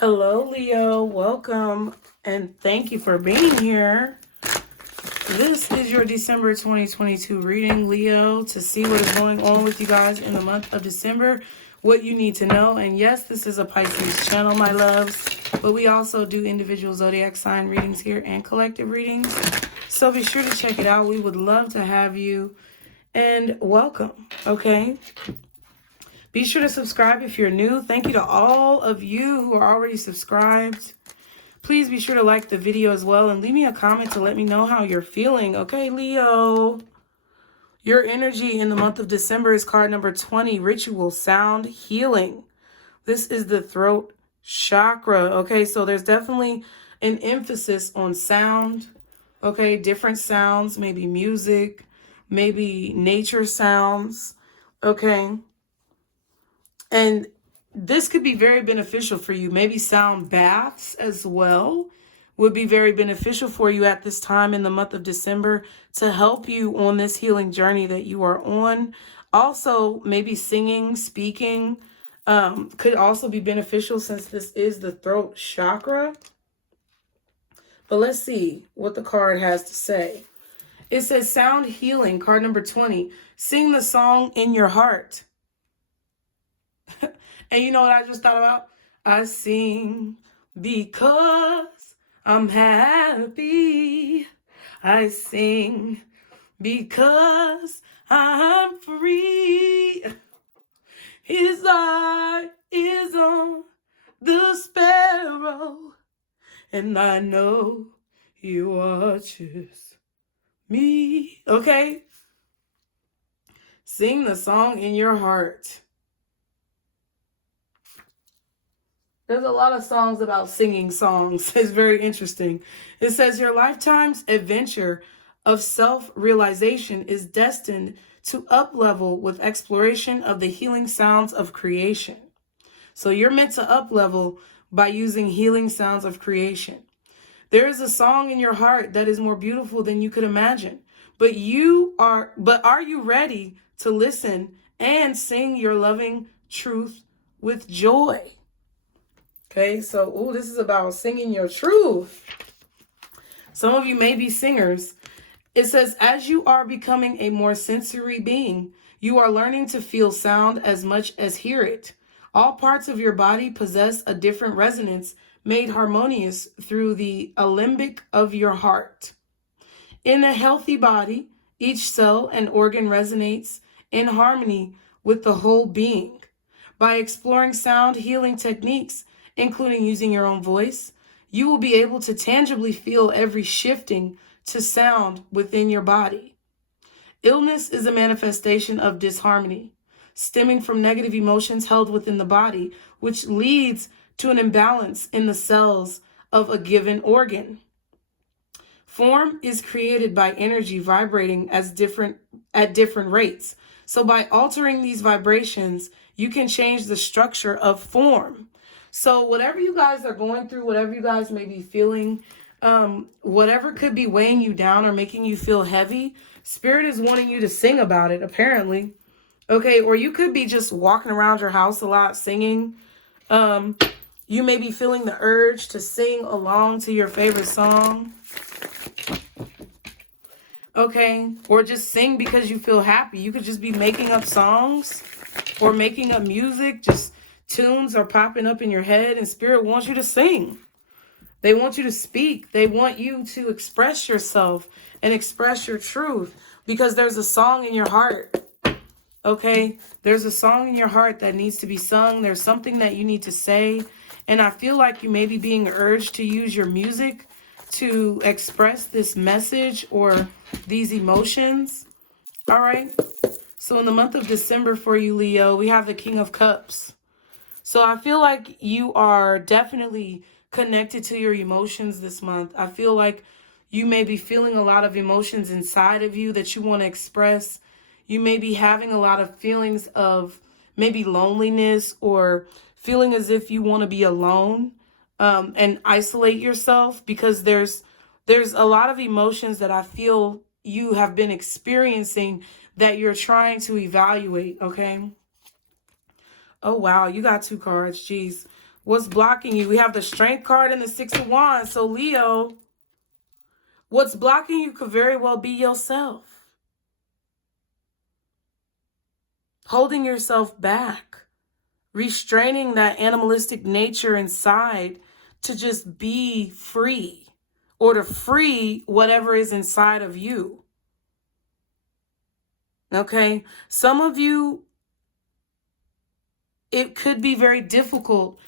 Hello, Leo. Welcome and thank you for being here. This is your December 2022 reading, Leo, to see what is going on with you guys in the month of December, what you need to know. And yes, this is a Pisces channel, my loves, but we also do individual zodiac sign readings here and collective readings. So be sure to check it out. We would love to have you and welcome, okay? Be sure to subscribe if you're new. Thank you to all of you who are already subscribed. Please be sure to like the video as well and leave me a comment to let me know how you're feeling. Okay, Leo. Your energy in the month of December is card number 20, Ritual Sound Healing. This is the throat chakra. Okay, so there's definitely an emphasis on sound. Okay, different sounds, maybe music, maybe nature sounds. Okay. And this could be very beneficial for you. Maybe sound baths as well would be very beneficial for you at this time in the month of December to help you on this healing journey that you are on. Also, maybe singing, speaking could also be beneficial since this is the throat chakra. But let's see what the card has to say. It says sound healing, card number 20. Sing the song in your heart. And you know what I just thought about? I sing because I'm happy. I sing because I'm free. His eye is on the sparrow, and I know he watches me. Okay? Sing the song in your heart. There's a lot of songs about singing songs. It's very interesting. It says your lifetime's adventure of self-realization is destined to up-level with exploration of the healing sounds of creation. So you're meant to up-level by using healing sounds of creation. There is a song in your heart that is more beautiful than you could imagine. But are you ready to listen and sing your loving truth with joy? Okay, so, this is about singing your truth. Some of you may be singers. It says, as you are becoming a more sensory being, you are learning to feel sound as much as hear it. All parts of your body possess a different resonance made harmonious through the alembic of your heart. In a healthy body, each cell and organ resonates in harmony with the whole being. By exploring sound healing techniques, including using your own voice, you will be able to tangibly feel every shifting to sound within your body. Illness is a manifestation of disharmony, stemming from negative emotions held within the body, which leads to an imbalance in the cells of a given organ. Form is created by energy vibrating at different rates. So by altering these vibrations, you can change the structure of form. So whatever you guys are going through, whatever you guys may be feeling, whatever could be weighing you down or making you feel heavy, Spirit is wanting you to sing about it, apparently. Okay, or you could be just walking around your house a lot singing. You may be feeling the urge to sing along to your favorite song. Okay, or just sing because you feel happy. You could just be making up songs or making up music, just tunes are popping up in your head, and Spirit wants you to sing. They want you to speak. They want you to express yourself and express your truth because there's a song in your heart. Okay, there's a song in your heart that needs to be sung. There's something that you need to say. And I feel like you may be being urged to use your music to express this message or these emotions. All right. So in the month of December for you, Leo, we have the King of Cups. So I feel like you are definitely connected to your emotions this month. I feel like you may be feeling a lot of emotions inside of you that you want to express. You may be having a lot of feelings of maybe loneliness or feeling as if you want to be alone and isolate yourself because there's a lot of emotions that I feel you have been experiencing that you're trying to evaluate, okay? Oh, wow, you got two cards, jeez. What's blocking you? We have the Strength card and the Six of Wands. So Leo, what's blocking you could very well be yourself. Holding yourself back. Restraining that animalistic nature inside to just be free. Or to free whatever is inside of you. Okay? Some of you, it could be very difficult.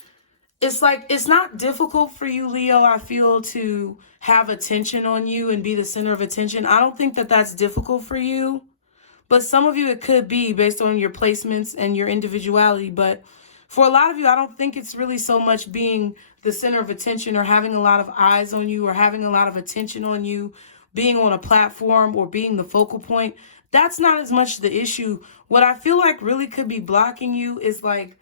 It's like, it's not difficult for you, Leo, I feel, to have attention on you and be the center of attention. I don't think that that's difficult for you. But some of you, it could be based on your placements and your individuality. But for a lot of you, I don't think it's really so much being the center of attention or having a lot of eyes on you or having a lot of attention on you, being on a platform or being the focal point. That's not as much the issue. What I feel like really could be blocking you is like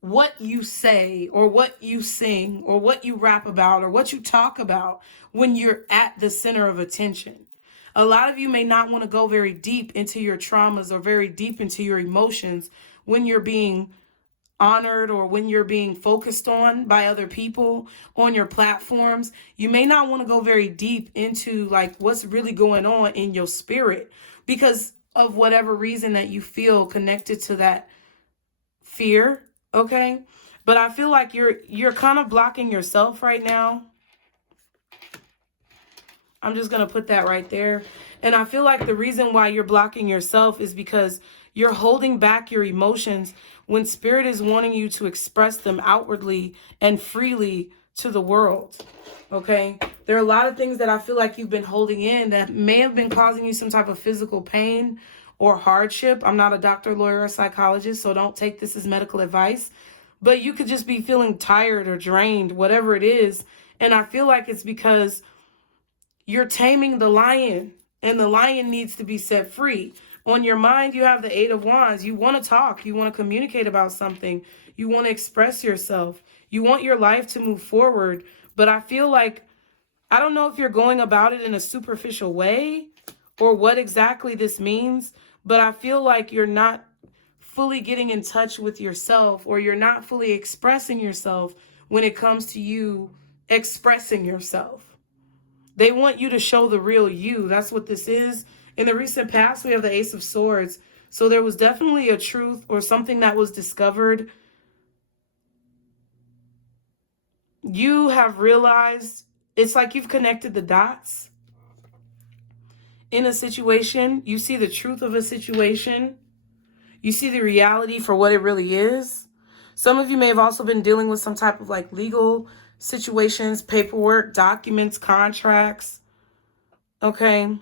what you say or what you sing or what you rap about or what you talk about when you're at the center of attention. A lot of you may not want to go very deep into your traumas or very deep into your emotions when you're being honored or when you're being focused on by other people on your platforms. You may not want to go very deep into like what's really going on in your spirit because of whatever reason that you feel connected to that fear. Okay. But I feel like you're kind of blocking yourself right now. I'm just going to put that right there. And I feel like the reason why you're blocking yourself is because you're holding back your emotions when Spirit is wanting you to express them outwardly and freely to the world. Okay? There are a lot of things that I feel like you've been holding in that may have been causing you some type of physical pain or hardship. I'm not a doctor, lawyer, or psychologist, so don't take this as medical advice. But you could just be feeling tired or drained, whatever it is. And I feel like it's because you're taming the lion, and the lion needs to be set free. On your mind, you have the Eight of Wands. You want to talk. You want to communicate about something. You want to express yourself. You want your life to move forward. But I feel like, I don't know if you're going about it in a superficial way or what exactly this means, but I feel like you're not fully getting in touch with yourself, or you're not fully expressing yourself when it comes to you expressing yourself. They want you to show the real you. That's what this is. In the recent past, we have the Ace of Swords. So there was definitely a truth or something that was discovered. You have realized, it's like you've connected the dots in a situation. You see the truth of a situation. You see the reality for what it really is. Some of you may have also been dealing with some type of like legal situations, paperwork, documents, contracts. Okay.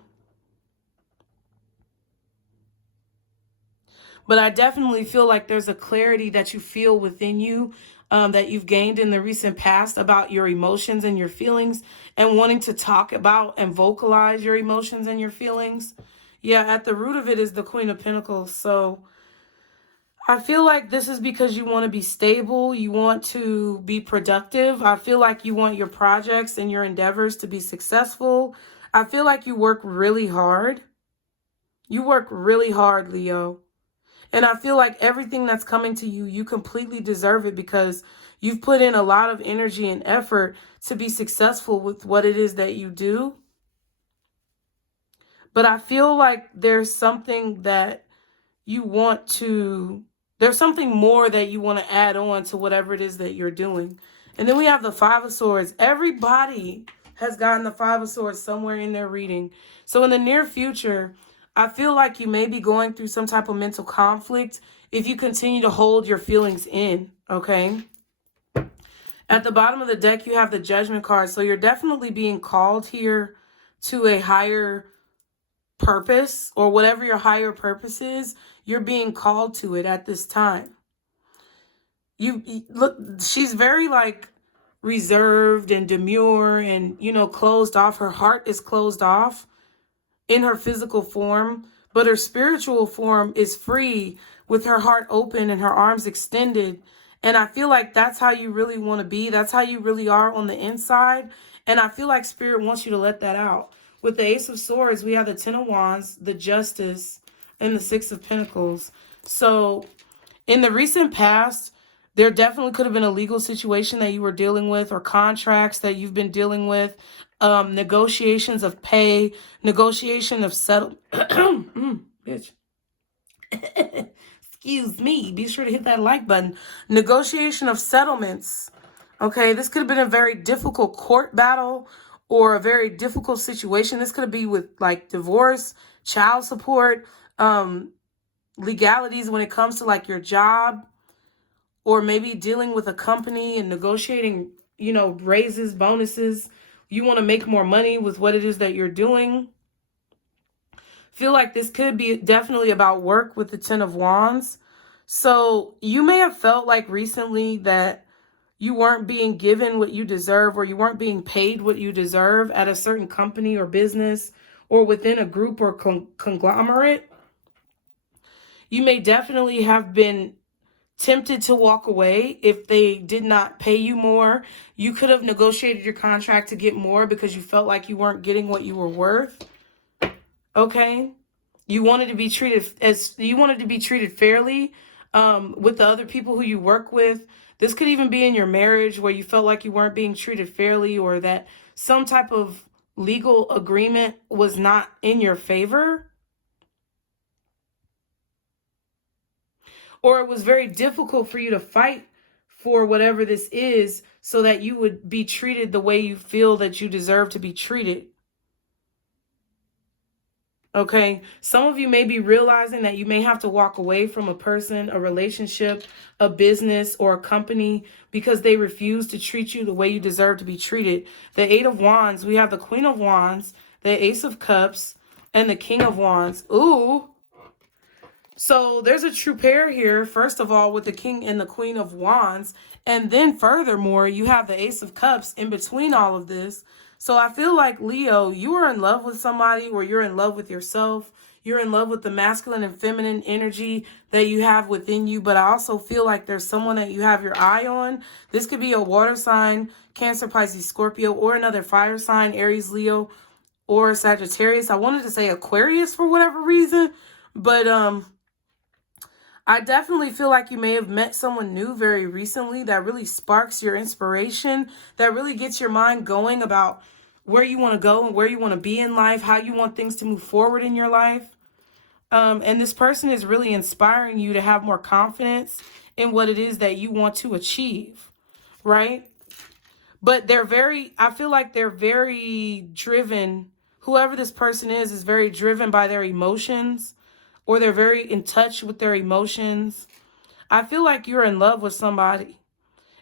But I definitely feel like there's a clarity that you feel within you that you've gained in the recent past about your emotions and your feelings and wanting to talk about and vocalize your emotions and your feelings. Yeah, at the root of it is the Queen of Pentacles. So I feel like this is because you want to be stable. You want to be productive. I feel like you want your projects and your endeavors to be successful. I feel like you work really hard. You work really hard, Leo. And I feel like everything that's coming to you, you completely deserve it because you've put in a lot of energy and effort to be successful with what it is that you do. But I feel like there's something that you want to, there's something more that you want to add on to whatever it is that you're doing. And then we have the Five of Swords. Everybody has gotten the Five of Swords somewhere in their reading. So in the near future, I feel like you may be going through some type of mental conflict if you continue to hold your feelings in, okay? At the bottom of the deck, you have the Judgment card. So you're definitely being called here to a higher purpose, or whatever your higher purpose is, you're being called to it at this time. You look, she's very like reserved and demure and, you know, closed off. Her heart is closed off in her physical form, but her spiritual form is free with her heart open and her arms extended. And I feel like that's how you really want to be. That's how you really are on the inside. And I feel like Spirit wants you to let that out. With the Ace of Swords, we have the Ten of Wands, the Justice, and the Six of Pentacles. So in the recent past, There definitely could have been a legal situation that you were dealing with, or contracts that you've been dealing with, negotiations of pay, negotiation of settle. Bitch. Excuse me. Be sure to hit that like button. Negotiation of settlements. Okay, this could have been a very difficult court battle or a very difficult situation. This could be with like divorce, child support, legalities when it comes to like your job, or maybe dealing with a company and negotiating, you know, raises, bonuses. You want to make more money with what it is that you're doing. Feel like this could be definitely about work with the Ten of Wands. So you may have felt like recently that you weren't being given what you deserve, or you weren't being paid what you deserve at a certain company or business or within a group or conglomerate. You may definitely have been tempted to walk away if they did not pay you more. You could have negotiated your contract to get more because you felt like you weren't getting what you were worth. Okay? You wanted to be treated fairly with the other people who you work with. This could even be in your marriage where you felt like you weren't being treated fairly, or that some type of legal agreement was not in your favor. Or it was very difficult for you to fight for whatever this is so that you would be treated the way you feel that you deserve to be treated. Okay, some of you may be realizing that you may have to walk away from a person, a relationship, a business, or a company because they refuse to treat you the way you deserve to be treated. The Eight of Wands, we have the Queen of Wands, the Ace of Cups, and the King of Wands. Ooh. So there's a true pair here, first of all, with the King and the Queen of Wands. And then furthermore, you have the Ace of Cups in between all of this. So I feel like, Leo, you are in love with somebody, or you're in love with yourself. You're in love with the masculine and feminine energy that you have within you. But I also feel like there's someone that you have your eye on. This could be a water sign, Cancer, Pisces, Scorpio, or another fire sign, Aries, Leo, or Sagittarius. I wanted to say Aquarius for whatever reason, but I definitely feel like you may have met someone new very recently that really sparks your inspiration, that really gets your mind going about where you want to go and where you want to be in life, how you want things to move forward in your life. And this person is really inspiring you to have more confidence in what it is that you want to achieve, right? But I feel like they're very driven. Whoever this person is very driven by their emotions, or they're very in touch with their emotions. I feel like you're in love with somebody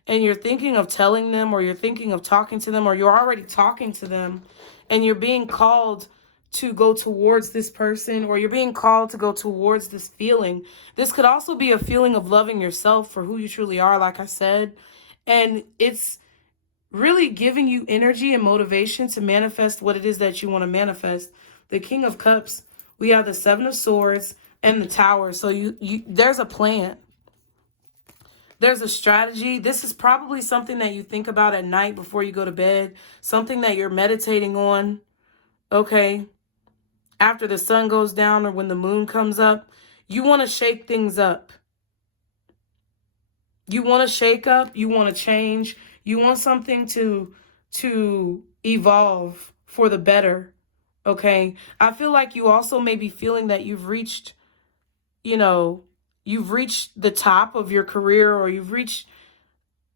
and you're thinking of telling them, or you're thinking of talking to them, or you're already talking to them, and you're being called to go towards this person, or you're being called to go towards this feeling. This could also be a feeling of loving yourself for who you truly are, like I said. And it's really giving you energy and motivation to manifest what it is that you want to manifest. The King of Cups, we have the Seven of Swords and the Tower. So there's a plan. There's a strategy. This is probably something that you think about at night before you go to bed. Something that you're meditating on. Okay. After the sun goes down, or when the moon comes up, you want to shake things up. You want to shake up. You want to change. You want something to evolve for the better. Okay. I feel like you also may be feeling that you've reached the top of your career, or you've reached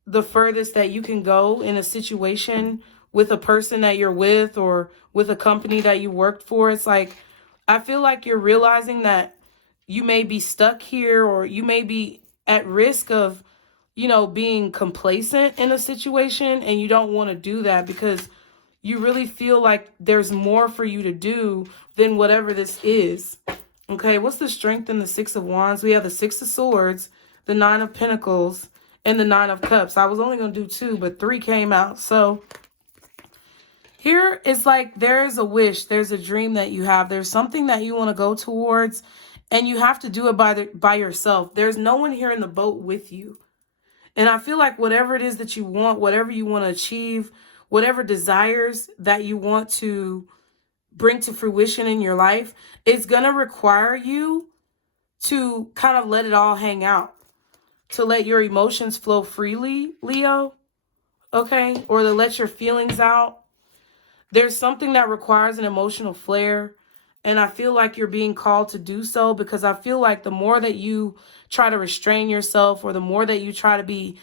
the furthest that you can go in a situation with a person that you're with, or with a company that you worked for. It's like, I feel like you're realizing that you may be stuck here, or you may be at risk of, being complacent in a situation, and you don't want to do that because you really feel like there's more for you to do than whatever this is. Okay, what's the strength in the Six of Wands? We have the Six of Swords, the Nine of Pentacles, and the Nine of Cups. I was only going to do 2, but 3 came out. So here it's like there's a wish, there's a dream that you have. There's something that you want to go towards, and you have to do it by yourself. There's no one here in the boat with you. And I feel like whatever it is that you want, whatever you want to achieve, whatever desires that you want to bring to fruition in your life, it's going to require you to kind of let it all hang out. to let your emotions flow freely, Leo, okay? Or to let your feelings out. There's something that requires an emotional flair, and I feel like you're being called to do so, because I feel like the more that you try to restrain yourself, or the more that you try to be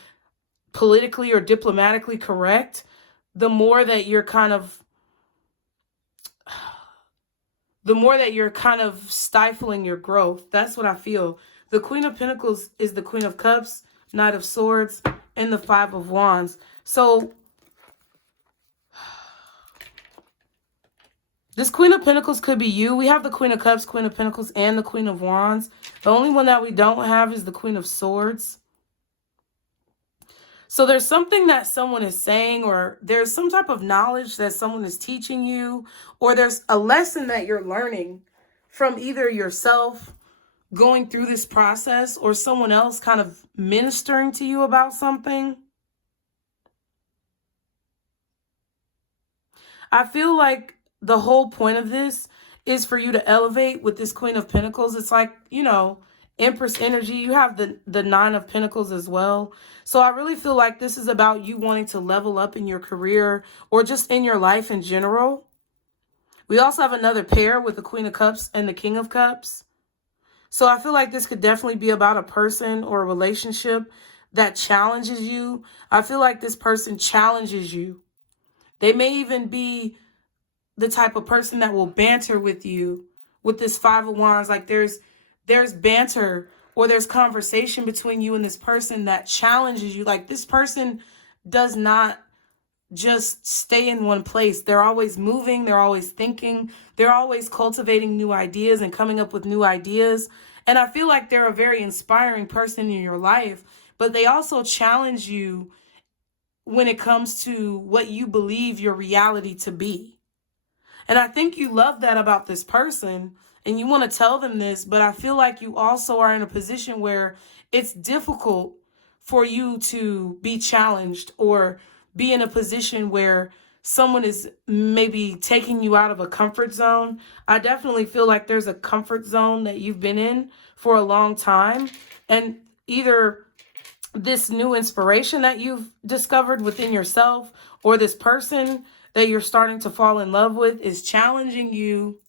politically or diplomatically correct, the more that you're kind of stifling your growth. That's what I feel. The Queen of Pentacles is the Queen of Cups, Knight of Swords, and the Five of Wands. So this Queen of Pentacles could be you. We have the Queen of Cups, Queen of Pentacles, and the Queen of Wands. The only one that we don't have is the Queen of Swords. So there's something that someone is saying, or there's some type of knowledge that someone is teaching you, or there's a lesson that you're learning from either yourself going through this process or someone else kind of ministering to you about something. I feel like the whole point of this is for you to elevate with this Queen of Pentacles. It's like, you know, Empress energy. You have the Nine of Pentacles as well. So I really feel like this is about you wanting to level up in your career or just in your life in general. We also have another pair with the Queen of Cups and the King of Cups. So I feel like this could definitely be about a person or a relationship that challenges you. I feel like this person challenges you. They may even be the type of person that will banter with you with this Five of Wands. Like there's banter or there's conversation between you and this person that challenges you. Like this person does not just stay in one place. They're always moving. They're always thinking. They're always cultivating new ideas and coming up with new ideas. And I feel like they're a very inspiring person in your life, but they also challenge you when it comes to what you believe your reality to be. And I think you love that about this person and you want to tell them this, but I feel like you also are in a position where it's difficult for you to be challenged or be in a position where someone is maybe taking you out of a comfort zone. I definitely feel like there's a comfort zone that you've been in for a long time, and either this new inspiration that you've discovered within yourself or this person that you're starting to fall in love with is challenging you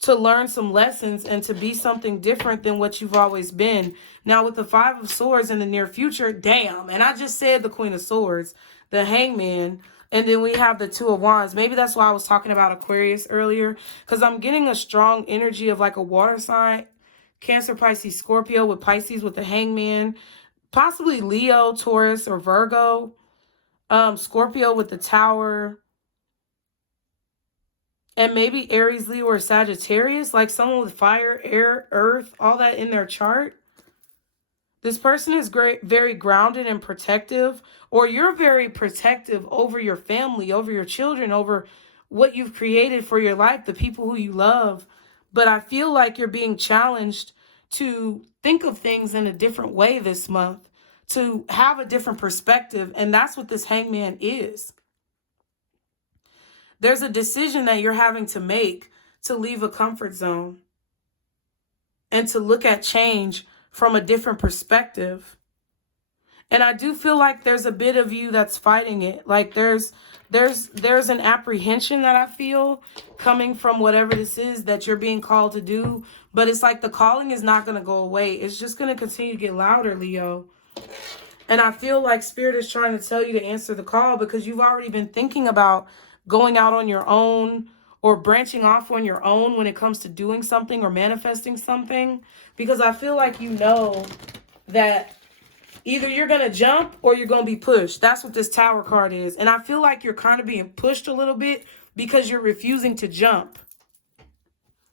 to learn some lessons and to be something different than what you've always been. Now, with the Five of Swords in the near future, damn, and I just said the Queen of Swords, the Hangman, and then we have the Two of Wands. Maybe that's why I was talking about Aquarius earlier, because I'm getting a strong energy of like a water sign, Cancer, Pisces, Scorpio, with Pisces with the Hangman, possibly Leo, Taurus, or Virgo, Scorpio with the Tower, and maybe Aries, Leo, or Sagittarius, like someone with fire, air, earth, all that in their chart. This person is very grounded and protective, or you're very protective over your family, over your children, over what you've created for your life, the people who you love. But I feel like you're being challenged to think of things in a different way this month, to have a different perspective, and that's what this Hangman is. There's a decision that you're having to make to leave a comfort zone and to look at change from a different perspective. And I do feel like there's a bit of you that's fighting it. Like there's an apprehension that I feel coming from whatever this is that you're being called to do. But it's like the calling is not going to go away. It's just going to continue to get louder, Leo. And I feel like Spirit is trying to tell you to answer the call because you've already been thinking about going out on your own or branching off on your own when it comes to doing something or manifesting something. Because I feel like you know that either you're going to jump or you're going to be pushed. That's what this Tower card is. And I feel like you're kind of being pushed a little bit because you're refusing to jump.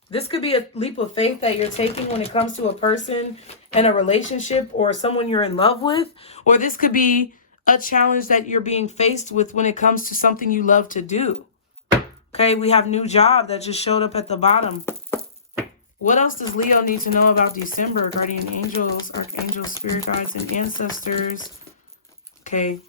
This could be a leap of faith that you're taking when it comes to a person and a relationship or someone you're in love with. Or this could be a challenge that you're being faced with when it comes to something you love to do. Okay, we have new job that just showed up at the bottom. What else does Leo need to know about December? Guardian angels, archangels, spirit guides, and ancestors. Okay.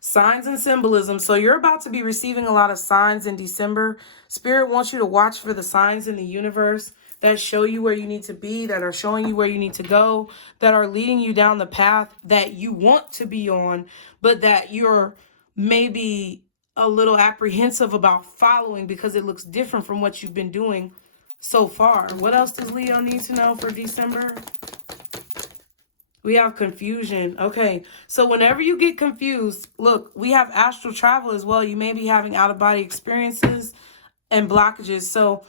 Signs and symbolism. So you're about to be receiving a lot of signs in December. Spirit wants you to watch for the signs in the universe that show you where you need to be, that are showing you where you need to go, that are leading you down the path that you want to be on, but that you're maybe a little apprehensive about following because it looks different from what you've been doing so far. What else does Leo need to know for December? We have confusion. Okay, so whenever you get confused, look, we have astral travel as well. You may be having out-of-body experiences and blockages. So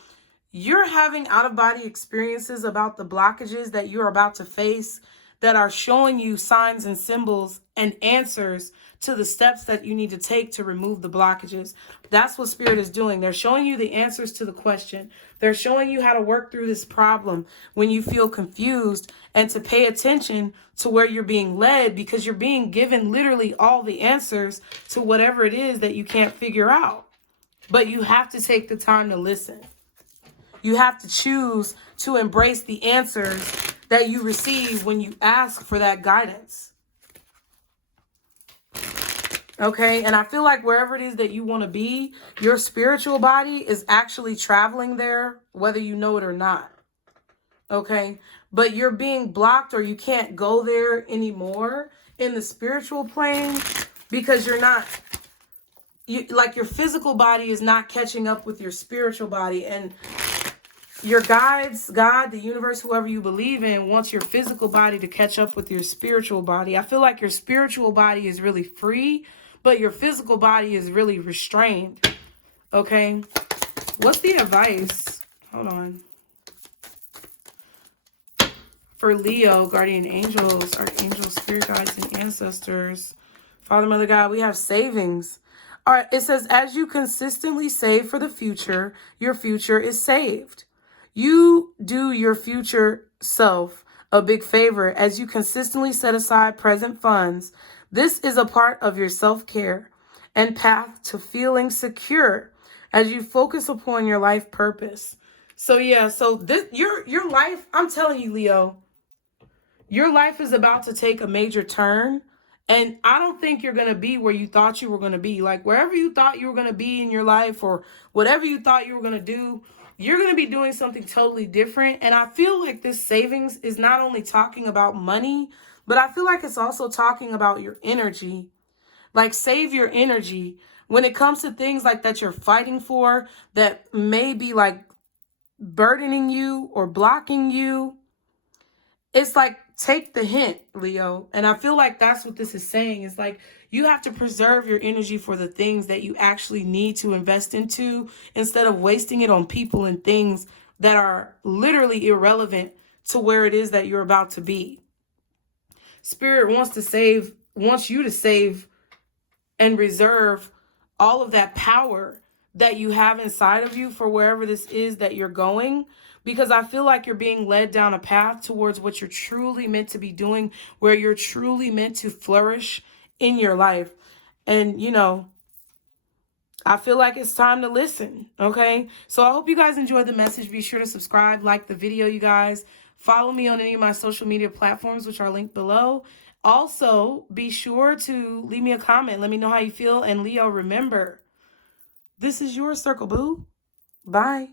you're having out-of-body experiences about the blockages that you're about to face that are showing you signs and symbols and answers to the steps that you need to take to remove the blockages. That's what Spirit is doing. They're showing you the answers to the question. They're showing you how to work through this problem when you feel confused, and to pay attention to where you're being led, because you're being given literally all the answers to whatever it is that you can't figure out. But you have to take the time to listen. You have to choose to embrace the answers that you receive when you ask for that guidance. Okay, and I feel like wherever it is that you want to be, your spiritual body is actually traveling there, whether you know it or not. Okay, but you're being blocked, or you can't go there anymore in the spiritual plane because you're not, like your physical body is not catching up with your spiritual body. And your guides, God, the universe, whoever you believe in, wants your physical body to catch up with your spiritual body. I feel like your spiritual body is really free, but your physical body is really restrained. Okay. What's the advice? Hold on. For Leo, guardian angels, archangels, spirit guides, and ancestors. Father, Mother, God, we have savings. All right. It says, as you consistently save for the future, your future is saved. You do your future self a big favor as you consistently set aside present funds. This is a part of your self-care and path to feeling secure as you focus upon your life purpose. So yeah, so this your life, I'm telling you, Leo, your life is about to take a major turn. And I don't think you're going to be where you thought you were going to be. Like wherever you thought you were going to be in your life, or whatever you thought you were going to do, you're going to be doing something totally different. And I feel like this savings is not only talking about money, but I feel like it's also talking about your energy. Like save your energy when it comes to things like that you're fighting for, that may be like burdening you or blocking you. It's like, take the hint, Leo. And I feel like that's what this is saying. It's like you have to preserve your energy for the things that you actually need to invest into, instead of wasting it on people and things that are literally irrelevant to where it is that you're about to be. Spirit wants you to save and reserve all of that power that you have inside of you for wherever this is that you're going. Because I feel like you're being led down a path towards what you're truly meant to be doing, where you're truly meant to flourish in your life. And, you know, I feel like it's time to listen, okay? So I hope you guys enjoyed the message. Be sure to subscribe, like the video, you guys. Follow me on any of my social media platforms, which are linked below. Also, be sure to leave me a comment. Let me know how you feel. And Leo, remember, this is your circle, boo. Bye.